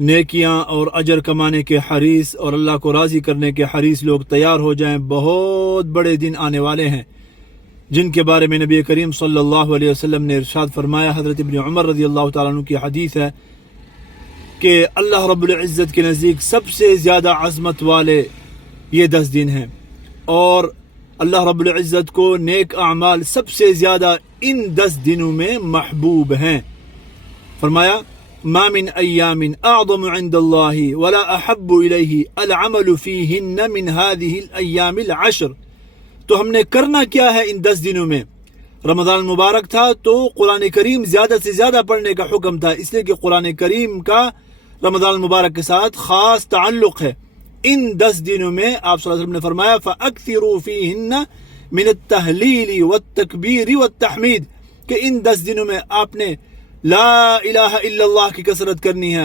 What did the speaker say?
नेकियां और अजर कमाने के हरीस और अल्लाह को राज़ी करने के हरीस लोग तैयार हो जाएं। बहुत बड़े दिन आने वाले हैं जिनके बारे में नबी करीम सल्लल्लाहु अलैहि वसल्लम ने इरशाद फरमाया। हज़रत इब्न उमर रज़ियल्लाहु ताला अन्हु की हदीस है कि अल्लाह रब्बुल इज़्ज़त के नज़दीक सबसे ज़्यादा अज़मत वाले ये 10 दिन हैं और अल्लाह रब्बुल इज़्ज़त को नेक अमाल सबसे ज़्यादा इन 10 दिनों में महबूब हैं। फरमाया मा मिन अय्यामिन अअज़मु इंदल्लाहि वला अहब्बु इलैहि अल-अमलु फ़ीहिन्ना मिन हाज़िहिल अय्यामिल अश्र। तो हमने करना क्या है इन 10 दिनों में? रमज़ान मुबारक था तो कुरान करीम ज़्यादा से ज़्यादा पढ़ने का हुक्म था, इसलिए कि कुरान करीम का रमज़ान मुबारक के साथ ख़ास ताल्लुक़ है। इन 10 दिनों में आप सल्लल्लाहु अलैहि वसल्लम ने फरमाया फ़अक्सिरू फ़ीहिन्ना मिन अत-तहलील वत-तकबीर वत-तहमीद कि इन 10 दिनों में आपने ला इलाहा इल्लल्लाह की कसरत करनी है।